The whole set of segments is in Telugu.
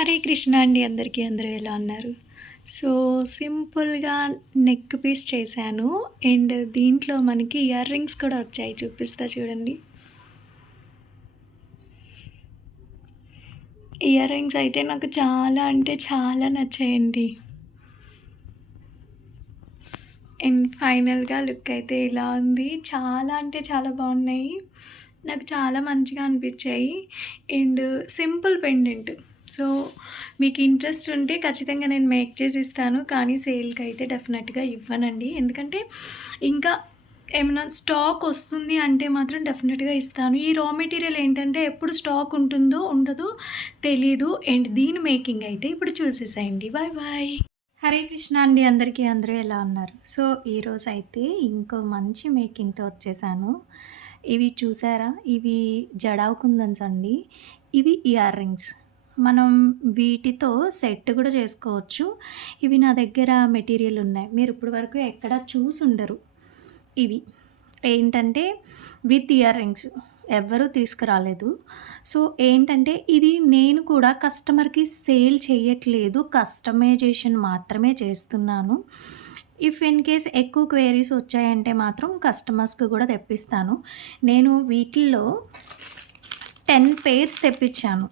హరే కృష్ణ అండి అందరికీ అందరూ ఎలా ఉన్నారు? సో సింపుల్గా నెక్ పీస్ చేశాను. అండ్ దీంట్లో మనకి ఇయర్ రింగ్స్ కూడా వచ్చాయి. చూపిస్తా చూడండి. ఇయర్ రింగ్స్ అయితే నాకు చాలా అంటే చాలా నచ్చాయండి. అండ్ ఫైనల్గా లుక్ అయితే ఇలా ఉంది. చాలా అంటే చాలా బాగున్నాయి. నాకు చాలా మంచిగా అనిపించాయి. And simple pendant. సో మీకు ఇంట్రెస్ట్ ఉంటే ఖచ్చితంగా నేను మేక్ చేసి ఇస్తాను కానీ సేల్కి అయితే డెఫినెట్గా ఇవ్వనండి. ఎందుకంటే ఇంకా ఏమైనా స్టాక్ వస్తుంది అంటే మాత్రం డెఫినెట్గా ఇస్తాను. ఈ రా మెటీరియల్ ఏంటంటే ఎప్పుడు స్టాక్ ఉంటుందో ఉండదో తెలీదు. అండ్ దీని మేకింగ్ అయితే ఇప్పుడు చూసేసేయండి. Bye bye. హరే కృష్ణ అండి. అందరికీ అందరూ ఎలా ఉన్నారు? సో ఈరోజు అయితే ఇంకో మంచి మేకింగ్తో వచ్చేసాను. ఇవి చూసారా? ఇవి జడావు కుందన్స్ అండి. ఇవి ఇయర్ రింగ్స్ మనం వీటితో సెట్ కూడా చేసుకోవచ్చు. ఇవి నా దగ్గర మెటీరియల్ ఉన్నాయి. మీరు ఇప్పటి వరకు ఎక్కడ చూసి ఉండరు. ఇవి ఏంటంటే విత్ ఇయర్ రింగ్స్ ఎవ్వరూ తీసుకురాలేదు. సో ఏంటంటే ఇది నేను కూడా కస్టమర్కి సేల్ చేయట్లేదు. కస్టమైజేషన్ మాత్రమే చేస్తున్నాను. ఇఫ్ ఇన్ కేస్ ఎక్కువ క్వేరీస్ వచ్చాయంటే మాత్రం కస్టమర్స్కి కూడా తెప్పిస్తాను. నేను వీటిల్లో టెన్ పేర్స్ తెప్పించాను.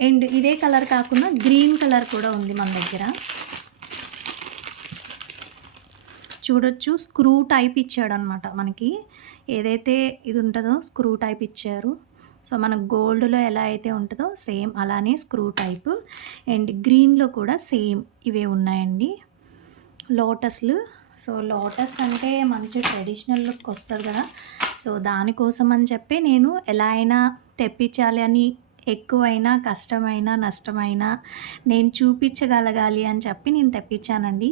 అండ్ ఇదే కలర్ కాకుండా గ్రీన్ కలర్ కూడా ఉంది మన దగ్గర. చూడొచ్చు స్క్రూ టైప్ ఇచ్చాడు అనమాట మనకి. ఏదైతే ఇది ఉంటుందో స్క్రూ టైప్ ఇచ్చారు. సో మన గోల్డ్లో ఎలా అయితే ఉంటుందో సేమ్ అలానే స్క్రూ టైప్. అండ్ గ్రీన్లో కూడా సేమ్ ఇవే ఉన్నాయండి. లోటస్లు. సో లోటస్ అంటే మంచి ట్రెడిషనల్ లుక్ వస్తుంది కదా. సో దానికోసం అని చెప్పి నేను ఎలా అయినా తెప్పించాలి అని ఎక్కువైనా కష్టమైనా నష్టమైనా నేను చూపించగలగాలి అని చెప్పి నేను తెప్పించానండి.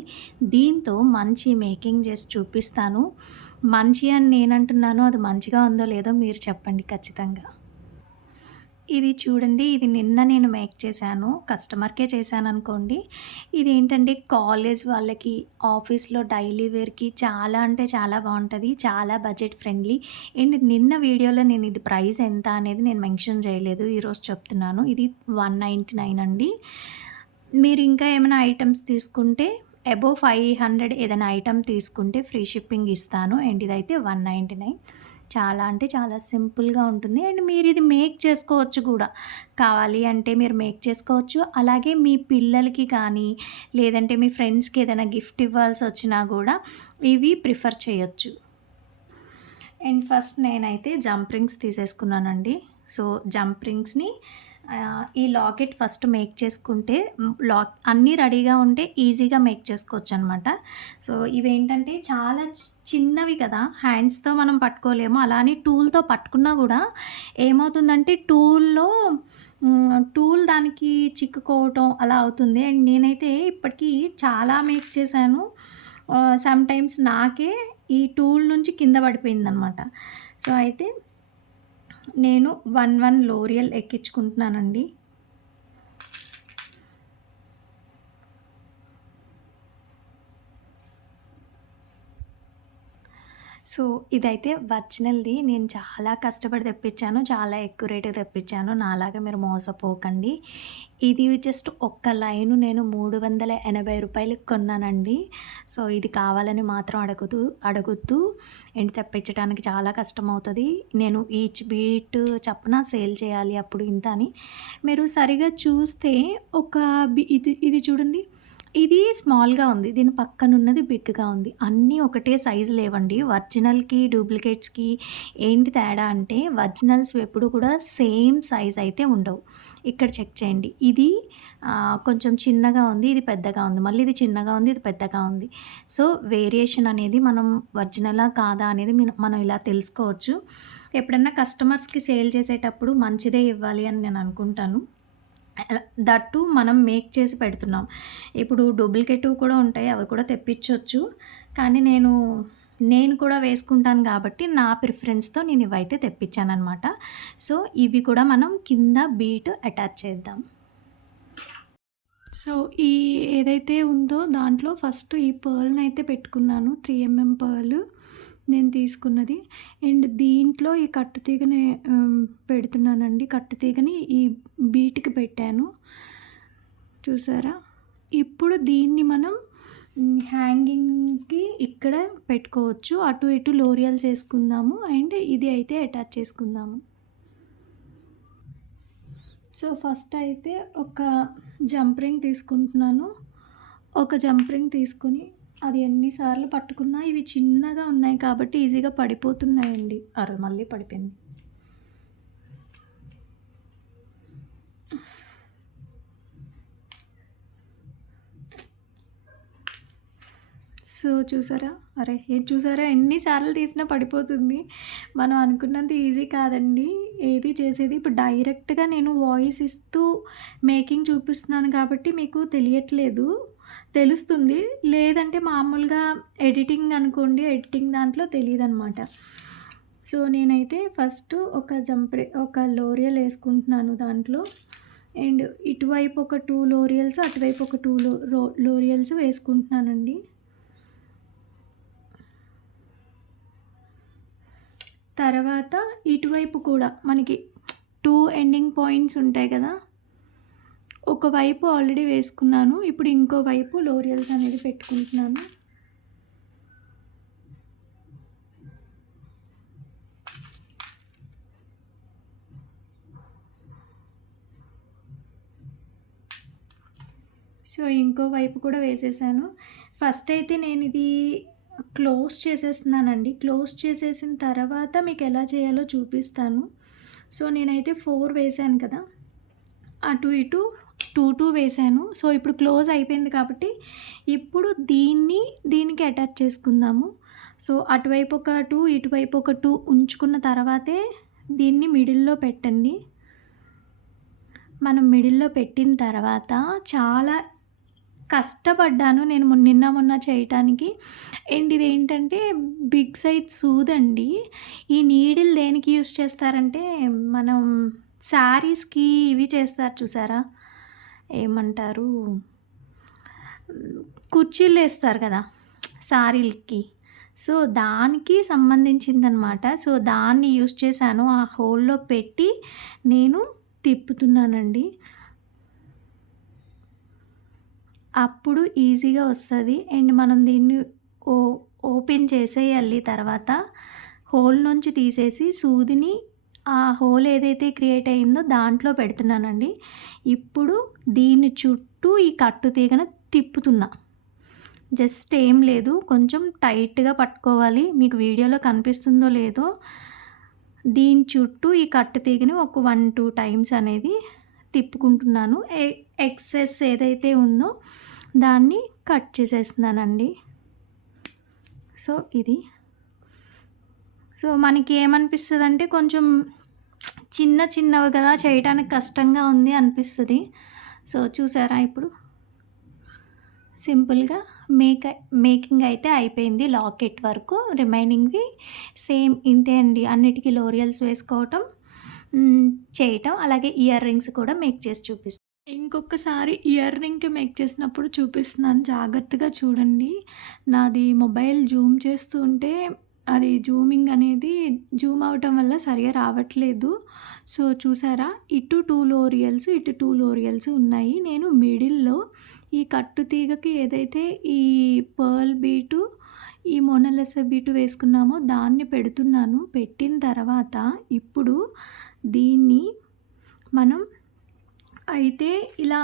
దీంతో మంచి మేకింగ్ చేసి చూపిస్తాను. మంచి అని నేను అంటున్నాను అది మంచిగా ఉందో లేదో మీరు చెప్పండి ఖచ్చితంగా. ఇది చూడండి ఇది నిన్న నేను మేక్ చేశాను కస్టమర్కే చేశాను అనుకోండి ఇది ఏంటంటే కాలేజ్ వాళ్ళకి ఆఫీస్లో డైలీ వేర్కి చాలా అంటే చాలా బాగుంటుంది చాలా బడ్జెట్ ఫ్రెండ్లీ. అండ్ నిన్న వీడియోలో నేను ఇది ప్రైస్ ఎంత అనేది నేను మెన్షన్ చేయలేదు ఈరోజు చెప్తున్నాను. ఇది వన్ నైంటీ నైన్ అండి. మీరు ఇంకా ఏమైనా ఐటమ్స్ తీసుకుంటే అబోవ్ ఫైవ్ హండ్రెడ్ ఏదైనా ఐటమ్ తీసుకుంటే ఫ్రీ షిప్పింగ్ ఇస్తాను. అండ్ ఇదైతే వన్ నైంటీ నైన్. చాలా అంటే చాలా సింపుల్గా ఉంటుంది. అండ్ మీరు ఇది మేక్ చేసుకోవచ్చు కూడా. కావాలి అంటే మీరు మేక్ చేసుకోవచ్చు. అలాగే మీ పిల్లలకి కానీ లేదంటే మీ ఫ్రెండ్స్కి ఏదైనా గిఫ్ట్ ఇవ్వాల్సి వచ్చినా కూడా ఇవి ప్రిఫర్ చేయొచ్చు. అండ్ ఫస్ట్ నేనైతే జంప్ రింగ్స్ తీసేసుకున్నానండి. సో జంప్ రింగ్స్ని ఈ లాకెట్ ఫస్ట్ మేక్ చేసుకుంటే లాక్ అన్నీ రెడీగా ఉంటే ఈజీగా మేక్ చేసుకోవచ్చు అనమాట సో ఇవేంటంటే చాలా చిన్నవి కదా హ్యాండ్స్తో మనం పట్టుకోలేము. అలానే టూల్తో పట్టుకున్నా కూడా ఏమవుతుందంటే టూల్లో టూల్ దానికి చిక్కుకోవటం అలా అవుతుంది. అండ్ నేనైతే ఇప్పటికీ చాలా మేక్ చేశాను. సమ్ టైమ్స్ నాకే ఈ టూల్ నుంచి కింద పడిపోయిందనమాట. సో అయితే నేను వన్ వన్ లోరియల్ ఎక్కించుకుంటున్నానండి. సో ఇదైతే ఒరిజినల్ది. నేను చాలా కష్టపడి తెప్పించాను. చాలా ఎక్కువ రేటు తెప్పించాను. నాలాగా మీరు మోసపోకండి. ఇది జస్ట్ ఒక్క లైను నేను మూడు వందల ఎనభై రూపాయలకి కొన్నానండి. సో ఇది కావాలని మాత్రం అడగదు అడగొద్దు. ఏంటి తెప్పించడానికి చాలా కష్టం అవుతుంది నేను ఈచ్ బీట్ చప్పున సేల్ చేయాలి అప్పుడు ఇంత అని. మీరు సరిగా చూస్తే ఒక ఇది ఇది చూడండి. ఇది స్మాల్‌గా ఉంది. దీని పక్కన ఉన్నది బిగ్‌గా ఉంది. అన్నీ ఒకటే సైజు లేవండి. ఒరిజినల్‌కి, డూప్లికేట్స్‌కి ఏంటి తేడా అంటే ఒరిజినల్స్ ఎప్పుడు కూడా సేమ్ సైజ్ అయితే ఉండవు. ఇక్కడ చెక్ చేయండి. ఇది కొంచెం చిన్నగా ఉంది. ఇది పెద్దగా ఉంది. మళ్ళీ ఇది చిన్నగా ఉంది. ఇది పెద్దగా ఉంది. సో, వేరియేషన్ అనేది మనం ఒరిజినలా కాదా అనేది మనం ఇలా తెలుసుకోవచ్చు. ఎప్పుడన్నా కస్టమర్స్‌కి సేల్ చేసేటప్పుడు మంచిదే ఇవ్వాలి అని నేను అనుకుంటాను. దట్టు మనం మేక్ చేసి పెడుతున్నాం. ఇప్పుడు డూప్లికేట్ కూడా ఉంటాయి అవి కూడా తెప్పించవచ్చు కానీ నేను నేను కూడా వేసుకుంటాను కాబట్టి నా ప్రిఫరెన్స్తో నేను ఇవైతే తెప్పించాను అనమాట సో ఇవి కూడా మనం కింద బీట్ అటాచ్ చేద్దాం. సో ఈ ఏదైతే ఉందో దాంట్లో ఫస్ట్ ఈ పర్ల్ని అయితే పెట్టుకున్నాను త్రీ ఎంఎం పర్ల్. నేను తీసుకున్నది. అండ్ దీంట్లో ఈ కట్టుతీగని పెడుతున్నానండి. కట్టుతీగని ఈ బీట్కి పెట్టాను. చూసారా? ఇప్పుడు దీన్ని మనం హ్యాంగింగ్కి ఇక్కడ పెట్టుకోవచ్చు. అటు ఇటు లోరియల్స్ వేసుకుందాము. అండ్ ఇది అయితే అటాచ్ చేసుకుందాము. సో ఫస్ట్ అయితే ఒక జంప్ రింగ్ తీసుకుంటున్నాను. ఒక జంప్ రింగ్ తీసుకుని అది ఎన్నిసార్లు పట్టుకున్నా ఇవి చిన్నగా ఉన్నాయి కాబట్టి ఈజీగా పడిపోతున్నాయండి. అర మళ్ళీ పడిపోయింది. సో చూసారా? అరే ఏది చూసారా? ఎన్నిసార్లు తీసినా పడిపోతుంది. మనం అనుకున్నంత ఈజీ కాదండి. ఏది చేసేది? ఇప్పుడు డైరెక్ట్గా నేను వాయిస్ ఇస్తూ మేకింగ్ చూపిస్తున్నాను కాబట్టి మీకు తెలియట్లేదు. తెలుస్తుంది. లేదంటే మామూలుగా ఎడిటింగ్ అనుకోండి ఎడిటింగ్ దాంట్లో తెలియదు అనమాట సో నేనైతే ఫస్ట్ ఒక జంప్రే ఒక లోరియల్ వేసుకుంటున్నాను దాంట్లో. అండ్ ఇటువైపు ఒక టూ లోరియల్స్ అటువైపు ఒక టూ లో లోరియల్స్ వేసుకుంటున్నానండి. తర్వాత ఇటువైపు కూడా మనకి టూ ఎండింగ్ పాయింట్స్ ఉంటాయి కదా ఒకవైపు ఆల్రెడీ వేసుకున్నాను ఇప్పుడు ఇంకో వైపు లోరియల్స్ అనేది పెట్టుకుంటున్నాను. సో ఇంకో వైపు కూడా వేసేసాను. ఫస్ట్ అయితే నేను ఇది క్లోజ్ చేసేస్తున్నానండి. క్లోజ్ చేసేసిన తర్వాత మీకు ఎలా చేయాలో చూపిస్తాను. సో నేనైతే ఫోర్ వేసాను కదా. అటు ఇటు టూ టూ వేసాను సో ఇప్పుడు క్లోజ్ అయిపోయింది కాబట్టి ఇప్పుడు దీన్ని దీనికి అటాచ్ చేసుకుందాము. సో అటువైపు ఒక టూ ఇటువైపు ఒక టూ ఉంచుకున్న తర్వాతే దీన్ని మిడిల్లో పెట్టండి. మనం మిడిల్లో పెట్టిన తర్వాత చాలా కష్టపడ్డాను నేను నిన్న మొన్న చేయటానికి. అండ్ ఇది ఏంటంటే బిగ్ సైజ్ సూదండి. ఈ నీడిల్ దేనికి యూస్ చేస్తారంటే మనం శారీస్కి ఇవి చేస్తారు చూసారా? ఏమంటారు? కుర్చీలు వేస్తారు కదా సారీలకి. సో దానికి సంబంధించిందనమాట సో దాన్ని యూస్ చేశాను. ఆ హోల్లో పెట్టి నేను తిప్పుతున్నానండి. అప్పుడు ఈజీగా వస్తుంది. అండ్ మనం దీన్ని ఓ ఓపెన్ చేసేయాలి తర్వాత. హోల్ నుంచి తీసేసి సూదిని ఆ హోల్ ఏదైతే క్రియేట్ అయిందో దాంట్లో పెడుతున్నానండి. ఇప్పుడు దీని చుట్టూ ఈ కట్టు తీగన తిప్పుతున్నా. జస్ట్ ఏం లేదు కొంచెం టైట్గా పట్టుకోవాలి. మీకు వీడియోలో కనిపిస్తుందో లేదో దీని చుట్టూ ఈ కట్టు తీగని ఒక వన్ టూ టైమ్స్ అనేది తిప్పుకుంటున్నాను. ఎక్సెస్ ఏదైతే ఉందో దాన్ని కట్ చేసేస్తున్నానండి. సో ఇది. సో మనకి ఏమనిపిస్తుంది అంటే కొంచెం చిన్న చిన్నవి కదా చేయటానికి కష్టంగా ఉంది అనిపిస్తుంది. సో చూసారా ఇప్పుడు? సింపుల్గా మేక్ మేకింగ్ అయితే అయిపోయింది లాకెట్ వరకు. రిమైనింగ్వి సేమ్ ఇంతే అండి. అన్నిటికీ లోరియల్స్ వేసుకోవటం చేయటం అలాగే ఇయర్ రింగ్స్ కూడా మేక్ చేసి చూపిస్తాను ఇంకొకసారి ఇయర్ రింగ్ మేక్ చేసినప్పుడు చూపిస్తున్నాను. జాగ్రత్తగా చూడండి. నాది మొబైల్ జూమ్ చేస్తుంటే అది జూమింగ్ అనేది జూమ్ అవటం వల్ల సరిగా రావట్లేదు. సో చూసారా? ఇటు టూ లోరియల్స్ ఇటు టూ లోరియల్స్ ఉన్నాయి. నేను మిడిల్లో ఈ కట్టు తీగకి ఏదైతే ఈ పర్ల్ బీటు ఈ మొనలెస బీటు వేసుకున్నామో దాన్ని పెడుతున్నాను. పెట్టిన తర్వాత ఇప్పుడు దీన్ని మనం అయితే ఇలా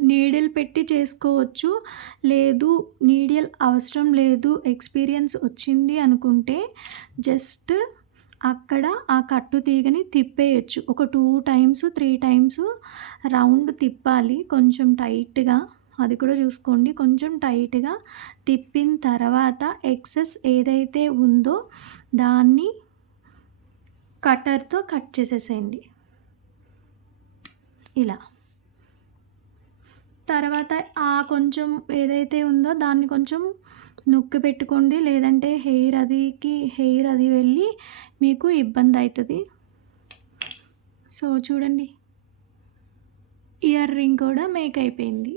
నీడిల్ పెట్టి చేసుకోవచ్చు. లేదు నీడిల్ అవసరం లేదు ఎక్స్పీరియన్స్ వచ్చింది అనుకుంటే జస్ట్ అక్కడ ఆ కట్టు తీగని తిప్పేయచ్చు. ఒక two times three times round తిప్పాలి. కొంచెం టైట్గా అది కూడా చూసుకోండి. కొంచెం టైట్గా తిప్పిన తర్వాత ఎక్సెస్ ఏదైతే ఉందో దాన్ని కటర్తో కట్ చేసేసేయండి. ఇలా. తర్వాత ఆ కొంచెం ఏదైతే ఉందో దాన్ని కొంచెం నొక్కి పెట్టుకోండి. లేదంటే హెయిర్ అదికి హెయిర్ అది వెళ్ళి మీకు ఇబ్బంది అవుతుంది సో చూడండి. ఇయర్ రింగ్ కూడా మేక్ అయిపోయింది.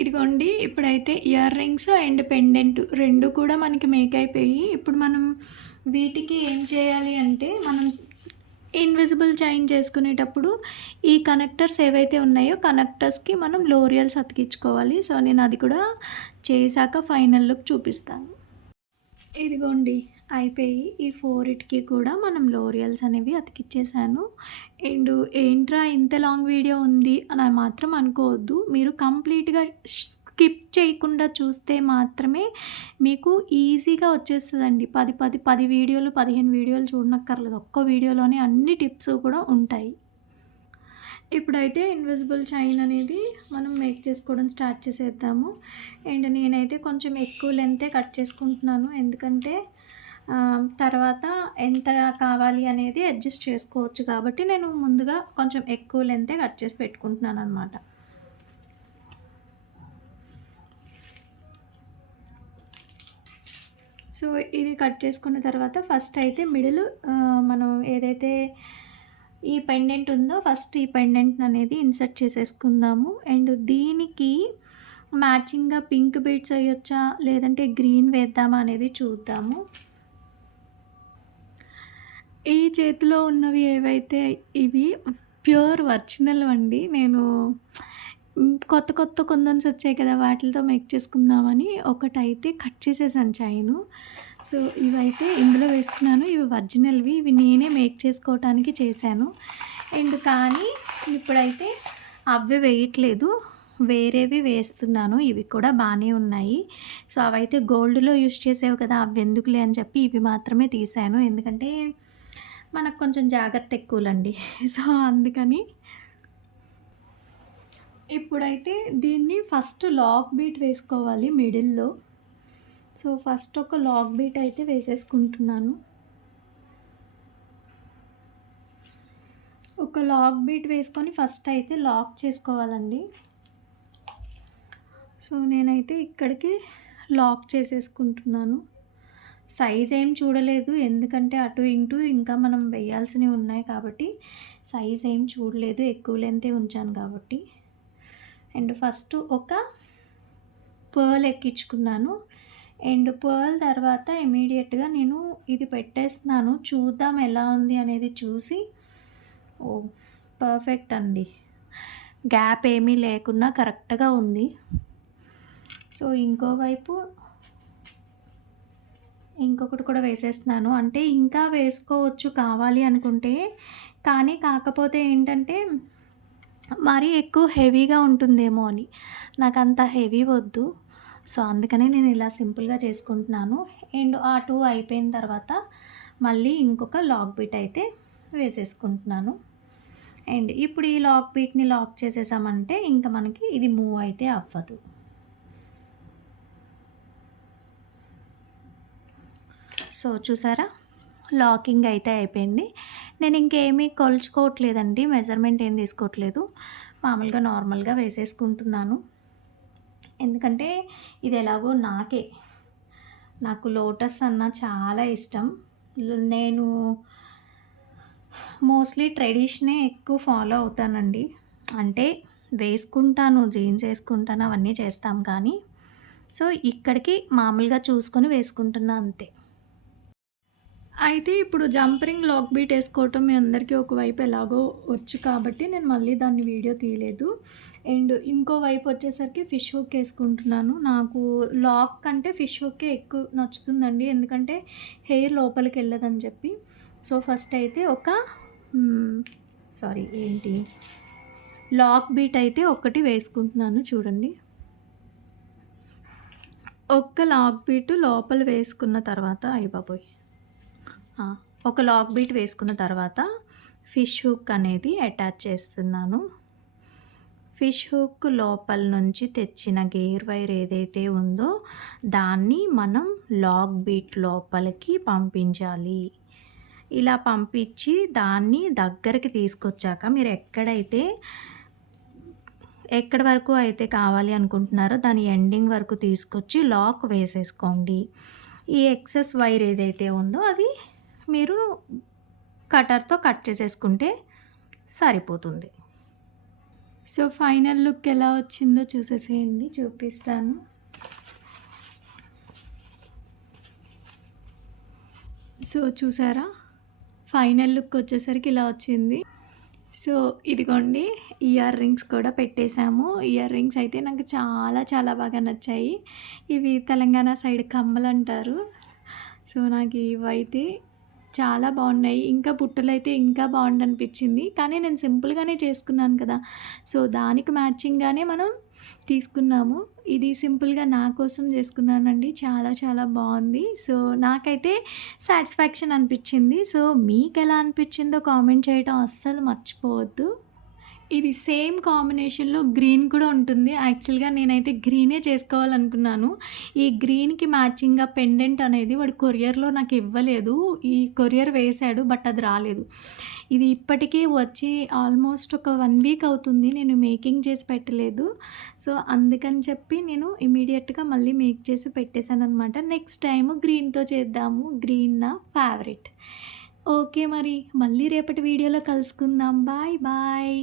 ఇదిగోండి ఇప్పుడైతే ఇయర్ రింగ్స్ అండ్ పెండెంట్ రెండు కూడా మనకి మేక్ అయిపోయి ఇప్పుడు మనం వీటికి ఏం చేయాలి అంటే మనం ఇన్విజిబుల్ చైన్ చేసుకునేటప్పుడు ఈ కనెక్టర్స్ ఏవైతే ఉన్నాయో కనెక్టర్స్కి మనం లోరియల్స్ అతికించుకోవాలి సో నేను అది కూడా చేశాక ఫైనల్ లుక్ చూపిస్తాను. ఇదిగోండి అయిపోయి ఈ ఫోరిట్కి కూడా మనం లోరియల్స్ అనేవి అతికిచ్చేసాను. అండ్ ఏంట్రా ఇంత లాంగ్ వీడియో ఉంది అని మాత్రం అనుకోవద్దు. మీరు కంప్లీట్గా స్కిప్ చేయకుండా చూస్తే మాత్రమే మీకు ఈజీగా వచ్చేస్తుందండి. పది పది పది వీడియోలు పదిహేను వీడియోలు చూడనక్కర్లేదు. ఒక్క వీడియోలోనే అన్ని టిప్స్ కూడా ఉంటాయి. ఇప్పుడైతే ఇన్విజిబుల్ చైన్ అనేది మనం మేక్ చేసుకోవడం స్టార్ట్ చేసేద్దాము. అండ్ నేనైతే కొంచెం ఎక్కువ లెంతే కట్ చేసుకుంటున్నాను. ఎందుకంటే తర్వాత ఎంత కావాలి అనేది అడ్జస్ట్ చేసుకోవచ్చు. కాబట్టి నేను ముందుగా కొంచెం ఎక్కువ లెంతే కట్ చేసి పెట్టుకుంటున్నాను అనమాట సో ఇది కట్ చేసుకున్న తర్వాత ఫస్ట్ అయితే మిడిల్ మనం ఏదైతే ఈ పెండెంట్ ఉందో ఫస్ట్ ఈ పెండెంట్ అనేది ఇన్సర్ట్ చేసేసుకుందాము. అండ్ దీనికి మ్యాచింగ్గా పింక్ బీడ్స్ వేయొచ్చా లేదంటే గ్రీన్ వేద్దామా అనేది చూద్దాము. ఈ చేతిలో ఉన్నవి ఏవైతే ఇవి ప్యూర్ ఒరిజినల్ అండి. నేను కొత్త కొత్త కొందన్స్ వచ్చాయి కదా వాటితో మేక్ చేసుకుందామని ఒకటైతే కట్ చేసేసాను చైను సో ఇవైతే ఇందులో వేసుకున్నాను. ఇవి ఒరిజినల్వి ఇవి నేనే మేక్ చేసుకోవటానికి చేశాను. అండ్ కానీ ఇప్పుడైతే అవి వేయట్లేదు. వేరేవి వేస్తున్నాను. ఇవి కూడా బాగానే ఉన్నాయి. సో అవైతే గోల్డ్లో యూస్ చేసేవి కదా అవి ఎందుకులే అని చెప్పి ఇవి మాత్రమే తీసాను ఎందుకంటే మనకు కొంచెం జాగ్రత్త ఎక్కువలండి. సో అందుకని ఇప్పుడైతే దీన్ని ఫస్ట్ లాక్ బీట్ వేసుకోవాలి మిడిల్లో. సో ఫస్ట్ ఒక లాక్ బీట్ అయితే వేసేసుకుంటున్నాను. ఒక లాక్ బీట్ వేసుకొని ఫస్ట్ అయితే లాక్ చేసుకోవాలండి. సో నేనైతే ఇక్కడికి లాక్ చేసేసుకుంటున్నాను. సైజ్ ఏం చూడలేదు ఎందుకంటే అటు ఇటు ఇంకా మనం వేయాల్సినవి ఉన్నాయి కాబట్టి సైజ్ ఏం చూడలేదు ఎక్కువ లెంతే ఉంచాను కాబట్టి. అండ్ ఫస్ట్ ఒక పర్ల్ ఎక్కించుకున్నాను. అండ్ పర్ల్ తర్వాత ఇమీడియట్గా నేను ఇది పెట్టేస్తున్నాను. చూద్దాం ఎలా ఉంది అనేది చూసి. ఓ పర్ఫెక్ట్ అండి. గ్యాప్ ఏమీ లేకుండా కరెక్ట్గా ఉంది. సో ఇంకోవైపు ఇంకొకటి కూడా వేసేస్తున్నాను. అంటే ఇంకా వేసుకోవచ్చు కావాలి అనుకుంటే. కానీ కాకపోతే ఏంటంటే మరీ ఎక్కువ హెవీగా ఉంటుందేమో అని. నాకు అంత హెవీ వద్దు. సో అందుకనే నేను ఇలా సింపుల్గా చేసుకుంటున్నాను. అండ్ ఆ టూ అయిపోయిన తర్వాత మళ్ళీ ఇంకొక లాక్ బీట్ అయితే వేసేసుకుంటున్నాను. అండ్ ఇప్పుడు ఈ లాక్ బీట్ని లాక్ చేసేసామంటే ఇంకా మనకి ఇది మూవ్ అయితే అవ్వదు. సో చూసారా? లాకింగ్ అయితే అయిపోయింది. నేను ఇంకేమీ కొలుచుకోవట్లేదండి. మెజర్మెంట్ ఏం తీసుకోవట్లేదు. మామూలుగా నార్మల్గా వేసేసుకుంటున్నాను. ఎందుకంటే ఇది ఎలాగో నాకే. నాకు లోటస్ అన్న చాలా ఇష్టం. నేను మోస్ట్లీ ట్రెడిషనే ఎక్కువ ఫాలో అవుతానండి. అంటే వేసుకుంటాను జీన్స్ వేసుకుంటాను అవన్నీ చేస్తాం కానీ. సో ఇక్కడికి మామూలుగా చూసుకొని వేసుకుంటున్నా అంతే. అయితే ఇప్పుడు జంపరింగ్ లాక్ బీట్ వేసుకోవటం మీ అందరికీ ఒకవైపు ఎలాగో వచ్చు కాబట్టి నేను మళ్ళీ దాన్ని వీడియో తీయలేదు. అండ్ ఇంకో వైపు వచ్చేసరికి ఫిష్ హుక్ వేసుకుంటున్నాను. నాకు లాక్ కంటే ఫిష్ హుక్కే ఎక్కువ నచ్చుతుందండి. ఎందుకంటే హెయిర్ లోపలికి వెళ్ళదని చెప్పి. సో ఫస్ట్ అయితే ఒక సారీ ఏంటి? లాక్ బీట్ అయితే ఒకటి వేసుకుంటున్నాను చూడండి. ఒక్క లాక్ బీట్ లోపల వేసుకున్న తర్వాత అయ్యి బాబోయ్. ఒక లాక్ బీట్ వేసుకున్న తర్వాత ఫిష్ హుక్ అనేది అటాచ్ చేస్తున్నాను. ఫిష్ హుక్ లోపల నుంచి తెచ్చిన గేర్ వైర్ ఏదైతే ఉందో దాన్ని మనం లాక్ బీట్ లోపలికి పంపించాలి. ఇలా పంపించి దాన్ని దగ్గరికి తీసుకొచ్చాక మీరు ఎక్కడైతే ఎక్కడి వరకు అయితే కావాలి అనుకుంటున్నారో దాని ఎండింగ్ వరకు తీసుకొచ్చి లాక్ వేసేసుకోండి. ఈ ఎక్సెస్ వైర్ ఏదైతే ఉందో అది మీరు కటర్తో కట్ చేసేసుకుంటే సరిపోతుంది. సో ఫైనల్ లుక్ ఎలా వచ్చిందో చూసేసేయండి చూపిస్తాను. సో చూసారా? ఫైనల్ లుక్ వచ్చేసరికి ఇలా వచ్చింది. సో ఇదిగోండి ఇయర్ రింగ్స్ కూడా పెట్టేశాము. ఇయర్ రింగ్స్ అయితే నాకు చాలా చాలా బాగా నచ్చాయి. ఇవి తెలంగాణ సైడ్ కమ్మలు అంటారు సో నాకు ఇవైతే చాలా బాగున్నాయి. ఇంకా బుట్టలు అయితే ఇంకా బాగుండనిపించింది. కానీ నేను సింపుల్గానే చేసుకున్నాను కదా. సో దానికి మ్యాచింగ్గానే మనం తీసుకున్నాము. ఇది సింపుల్గా నా కోసం చేసుకున్నానండి. చాలా చాలా బాగుంది. సో నాకైతే సాటిస్ఫాక్షన్ అనిపించింది. సో మీకు ఎలా అనిపించిందో కామెంట్ చేయడం అస్సలు మర్చిపోవద్దు. ఇది సేమ్ కాంబినేషన్లో గ్రీన్ కూడా ఉంటుంది. యాక్చువల్గా నేనైతే గ్రీనే చేసుకోవాలనుకున్నాను. ఈ గ్రీన్కి మ్యాచింగ్గా పెండెంట్ అనేది వాడు కొరియర్లో నాకు ఇవ్వలేదు. ఈ కొరియర్ వేశాడు బట్ అది రాలేదు. ఇది ఇప్పటికీ వచ్చి ఆల్మోస్ట్ ఒక వన్ వీక్ అవుతుంది. నేను మేకింగ్ చేసి పెట్టలేదు. సో అందుకని చెప్పి నేను ఇమీడియట్గా మళ్ళీ మేక్ చేసి పెట్టేశాను అనమాట నెక్స్ట్ టైం గ్రీన్తో చేద్దాము. గ్రీన్ నా ఫేవరెట్. ఓకే మరి. మళ్ళీ రేపటి వీడియోలో కలుసుకుందాం. Bye bye.